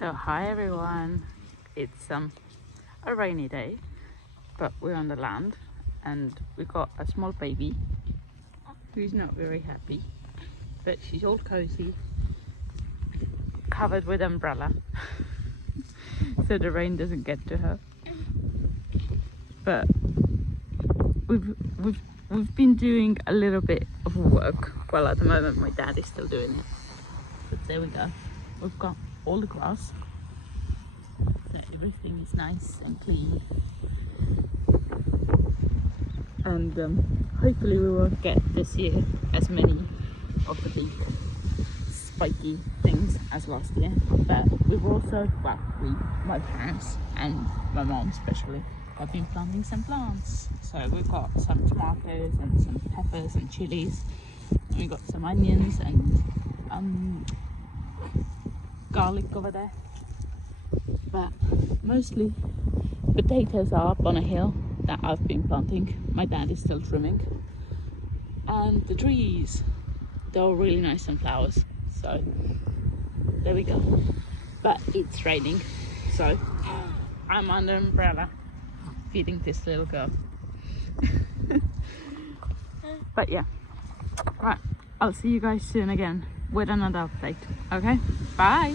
So hi everyone, it's a rainy day, but we're on the land and we got a small baby who's not very happy, but she's all cozy, covered with umbrella so the rain doesn't get to her. But we've been doing a little bit of work. Well, at the moment my dad is still doing it, but there we go. We've got all the grass, so everything is nice and clean, and hopefully we won't get this year as many of the big spiky things as last year. But we've also, well, my parents and my mom especially, have been planting some plants. So we've got some tomatoes and some peppers and chilies, and we've got some onions and garlic over there, but mostly potatoes are up on a hill that I've been planting. My dad is still trimming, and the trees, they're all really nice and flowers. So there we go. But it's raining, so I'm under umbrella feeding this little girl. But yeah, right, I'll see you guys soon again with another update. Okay, bye.